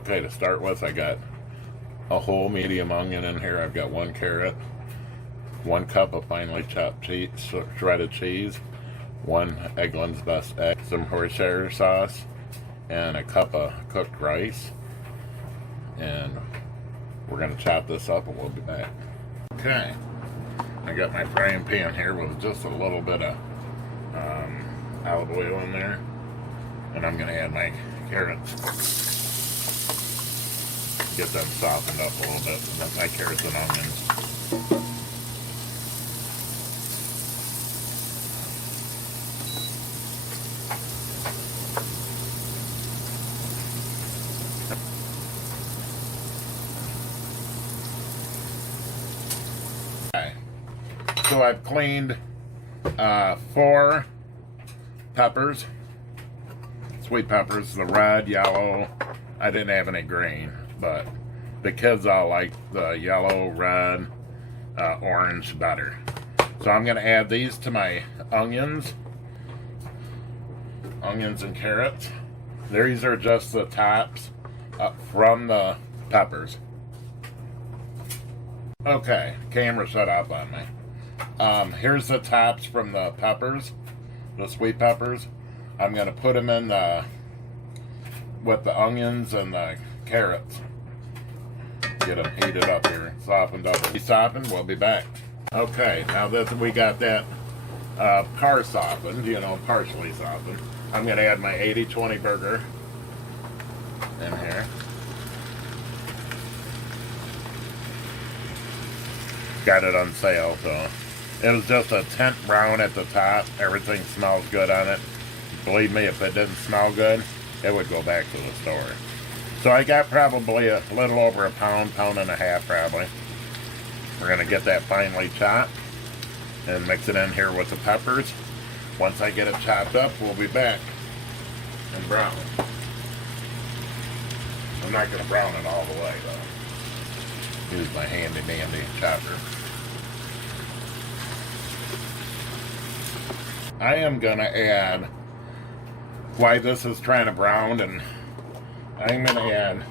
Okay, to start with, I got a whole medium onion in here. I've got 1 carrot, 1 cup of finely chopped cheese, shredded cheese, 1 Eggland's Best egg, some horseradish sauce, and a cup of cooked rice. And we're going to chop this up and we'll be back. Okay, I got my frying pan here with just a little bit of olive oil in there. And I'm going to add my carrots. Get them softened up a little bit. That's my carrots and onions. Okay. So I've cleaned 4 peppers. Sweet peppers, the red, yellow. I didn't have any green, but the kids all like the yellow, red, orange better. So I'm going to add these to my onions and carrots. These are just the tops from the peppers. Okay, camera shut off on me. Here's the tops from the peppers, the sweet peppers. I'm going to put them in with the onions and the carrots. Get them heated up here, softened up. Be softened, we'll be back. Okay, now that we got that softened, partially softened, I'm going to add my 80-20 burger in here. Got it on sale, so it was just a tint brown at the top. Everything smells good on it. Believe me, if it didn't smell good, it would go back to the store. So I got probably a little over a pound and a half probably. We're going to get that finely chopped and mix it in here with the peppers. Once I get it chopped up, we'll be back and brown it. I'm not going to brown it all the way though. Use my handy dandy chopper. I am going to add, while this is trying to brown, and I'm going to add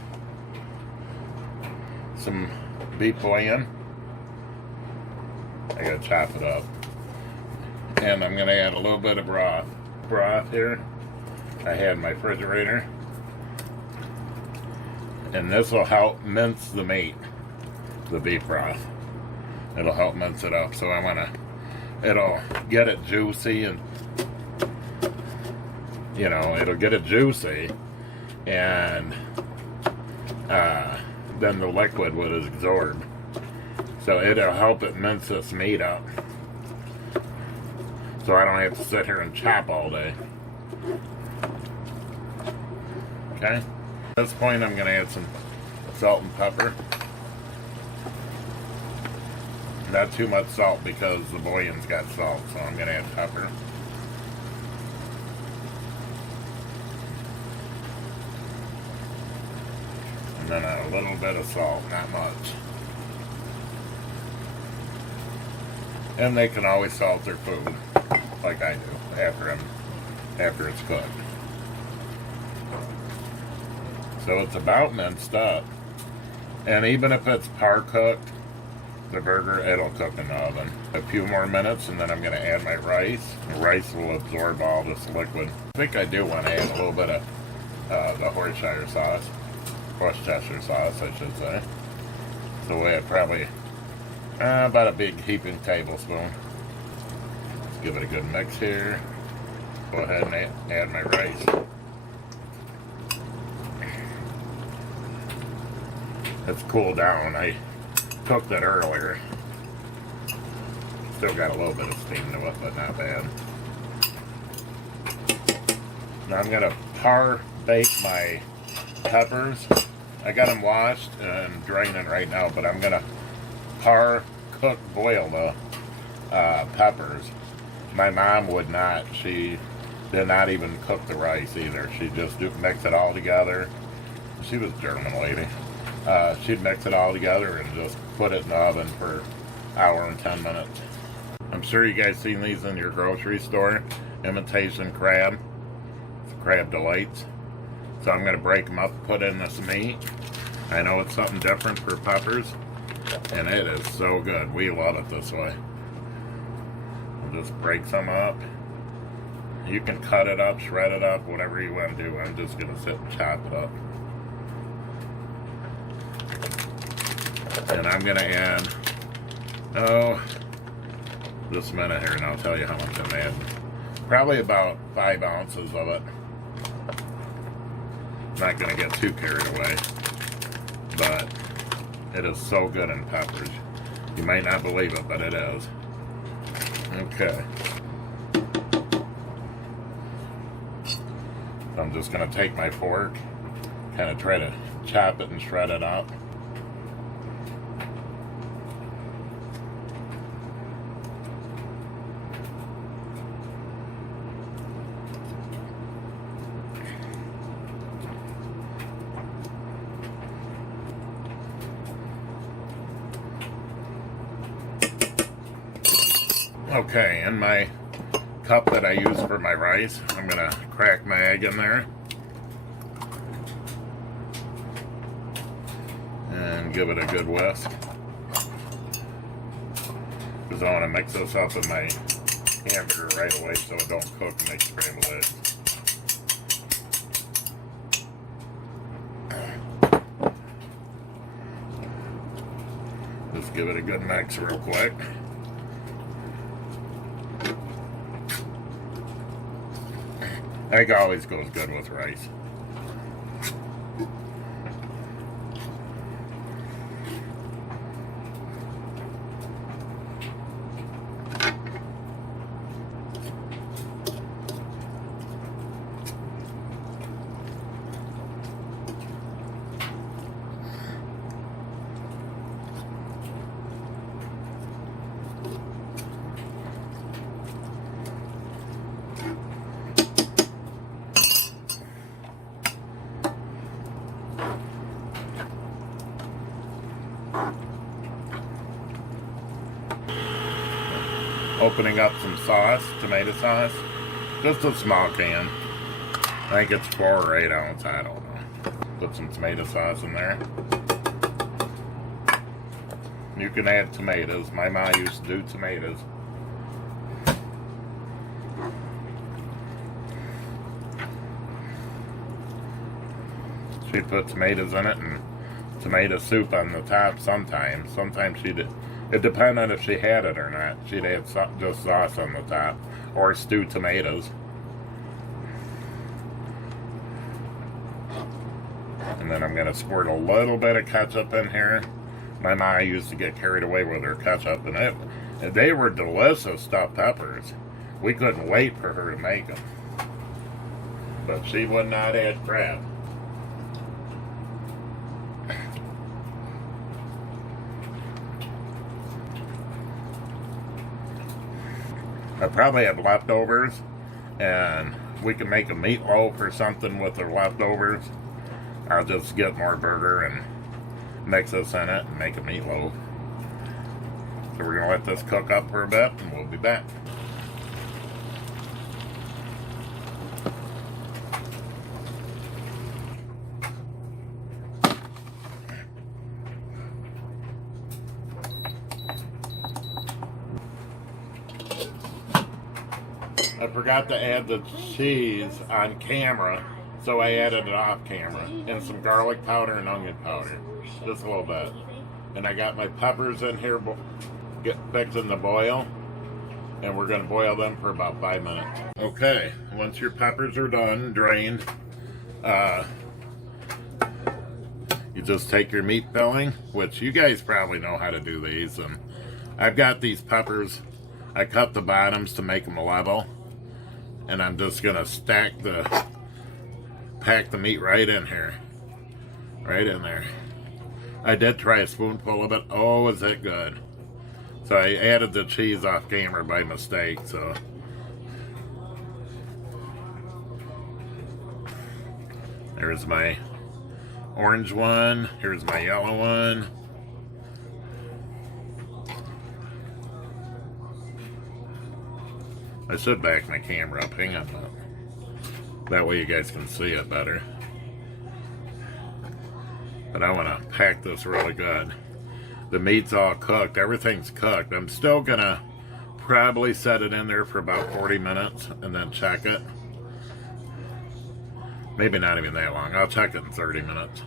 some beef bouillon. I got to chop it up. And I'm going to add a little bit of broth here. I had in my refrigerator. And this will help mince the meat, the beef broth. It'll help mince it up. So it'll get it juicy and it'll get it juicy, and then the liquid would absorb. So it'll help it mince this meat up. So I don't have to sit here and chop all day. Okay? At this point I'm going to add some salt and pepper. Not too much salt because the bouillon's got salt, so I'm going to add pepper. And then a little bit of salt, not much. And they can always salt their food, like I do, after it's cooked. So it's about minced up. And even if it's par cooked, the burger, it'll cook in the oven. A few more minutes, and then I'm going to add my rice. The rice will absorb all this liquid. I think I do want to add a little bit of the Worcestershire sauce, I should say. So we have probably about a big heaping tablespoon. Let's give it a good mix here. Go ahead and add my rice. It's cooled down. I cooked it earlier. Still got a little bit of steam to it, but not bad. Now I'm going to par bake my peppers. I got them washed and draining right now, but I'm going to boil the peppers. My mom would not. She did not even cook the rice either. She'd just mix it all together. She was a German lady. She'd mix it all together and just put it in the oven for an hour and 10 minutes. I'm sure you guys seen these in your grocery store. Imitation Crab. It's Crab Delights. So I'm going to break them up, put in this meat. I know it's something different for peppers, and it is so good. We love it this way. We'll just break some up. You can cut it up, shred it up, whatever you want to do. I'm just going to sit and chop it up. And I'm going to add, just a minute here, and I'll tell you how much I'm adding. Probably about 5 ounces of it. Not going to get too carried away, but it is so good in peppers. You might not believe it, but it is. Okay. I'm just going to take my fork, kind of try to chop it and shred it up. Okay, in my cup that I use for my rice, I'm going to crack my egg in there. And give it a good whisk. Because I want to mix this up in my hamburger right away so it don't cook and make scrambled eggs. Just give it a good mix real quick. Egg always goes good with rice. Opening up some sauce, tomato sauce, just a small can. I think it's 4 or 8 ounce, I don't know. Put some tomato sauce in there. You can add tomatoes. My mom used to do tomatoes. She'd put tomatoes in it and tomato soup on the top sometimes. Sometimes she did. It depended on if she had it or not. She'd add just sauce on the top or stewed tomatoes. And then I'm going to squirt a little bit of ketchup in here. My mom used to get carried away with her ketchup, and they were delicious stuffed peppers. We couldn't wait for her to make them. But she would not add crab. I probably have leftovers, and we can make a meatloaf or something with the leftovers. I'll just get more burger and mix this in it and make a meatloaf. So we're going to let this cook up for a bit, and we'll be back. I forgot to add the cheese on camera, so I added it off camera. And some garlic powder and onion powder. Just a little bit. And I got my peppers in here fixing to boil. And we're going to boil them for about 5 minutes. Okay, once your peppers are done, drained, you just take your meat filling, which you guys probably know how to do these. And I've got these peppers. I cut the bottoms to make them level. And I'm just gonna pack the meat right in here. Right in there. I did try a spoonful of it. Oh, is it good. So I added the cheese off camera by mistake, so. There's my orange one. Here's my yellow one. I should back my camera up. Hang on. That way you guys can see it better. But I want to pack this really good. The meat's all cooked. Everything's cooked. I'm still going to probably set it in there for about 40 minutes and then check it. Maybe not even that long. I'll check it in 30 minutes.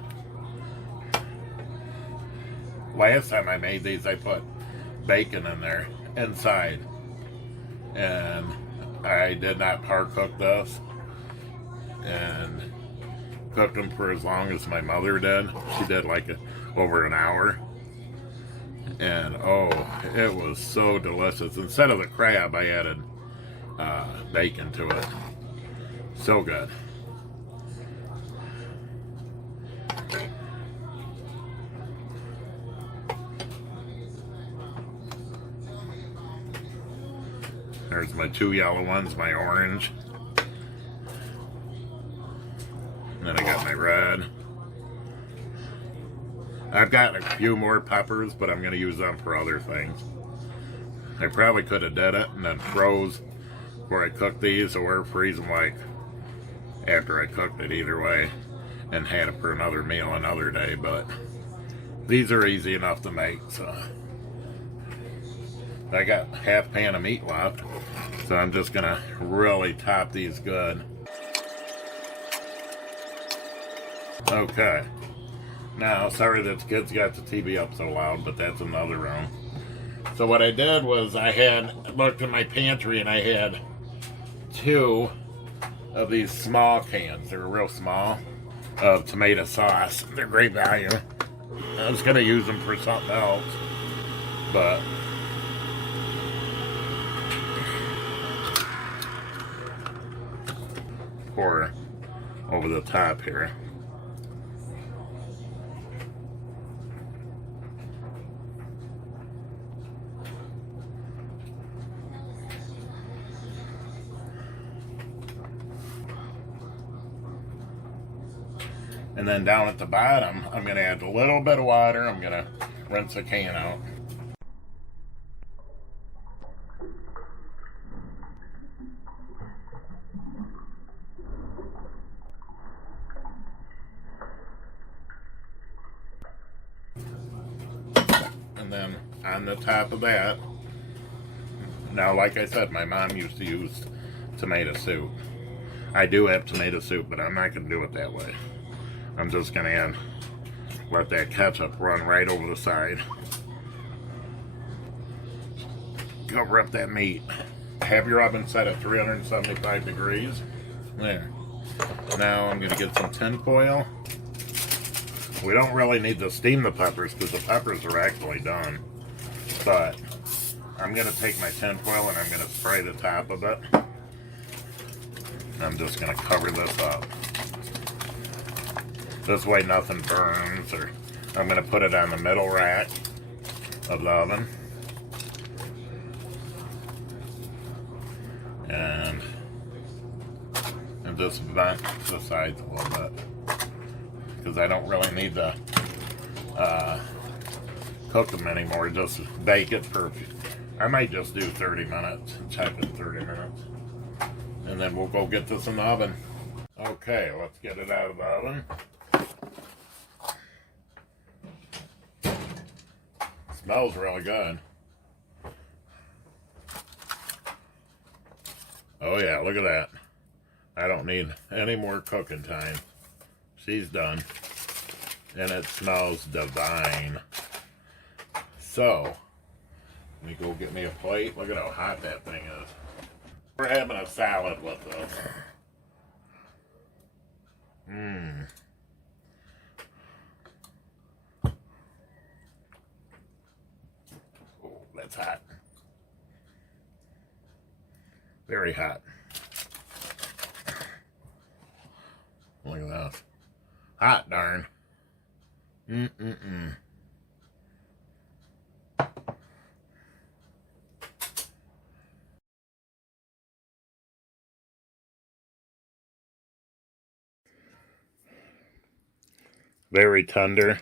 Last time I made these, I put bacon in there inside. And I did not par cook this. And cooked them for as long as my mother did. She did like over an hour. And oh, it was so delicious. Instead of the crab, I added bacon to it. So good. There's my two yellow ones, my orange. And then I got my red. I've got a few more peppers, but I'm going to use them for other things. I probably could have did it and then froze before I cooked these, or freeze them like after I cooked it, either way, and had it for another meal another day, but these are easy enough to make, so. I got half pan of meat left, so I'm just going to really top these good. Okay. Now, sorry that the kids got the TV up so loud, but that's another room. So what I did was I had looked in my pantry and I had 2 of these small cans. They're real small, of tomato sauce. They're great value. I was going to use them for something else, but pour over the top here. And then down at the bottom, I'm going to add a little bit of water. I'm going to rinse the can out. And then on the top of that, now like I said, my mom used to use tomato soup. I do have tomato soup, but I'm not going to do it that way. I'm just going to let that ketchup run right over the side. Cover up that meat. Have your oven set at 375 degrees. There. Now I'm going to get some tin foil. We don't really need to steam the peppers because the peppers are actually done. But I'm going to take my tin foil and I'm going to spray the top of it. I'm just going to cover this up. This way nothing burns, or I'm going to put it on the middle rack of the oven. And just vent the sides a little bit. Because I don't really need to cook them anymore. Just bake it for, I might just do 30 minutes and check it in 30 minutes. And then we'll go get this in the oven. Okay, let's get it out of the oven. Smells really good. Oh yeah, look at that. I don't need any more cooking time. She's done. And it smells divine. So, let me go get me a plate. Look at how hot that thing is. We're having a salad with this. Mmm. That's hot. Very hot. Look at that. Hot darn. Very tender.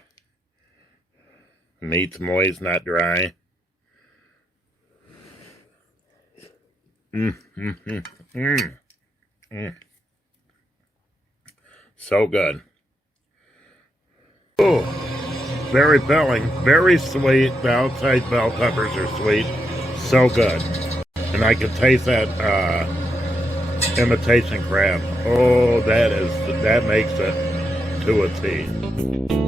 Meat's moist, not dry. So good. Oh, very filling, very sweet. The outside bell peppers are sweet, so good. And I can taste that imitation crab. Oh, that makes it to a T.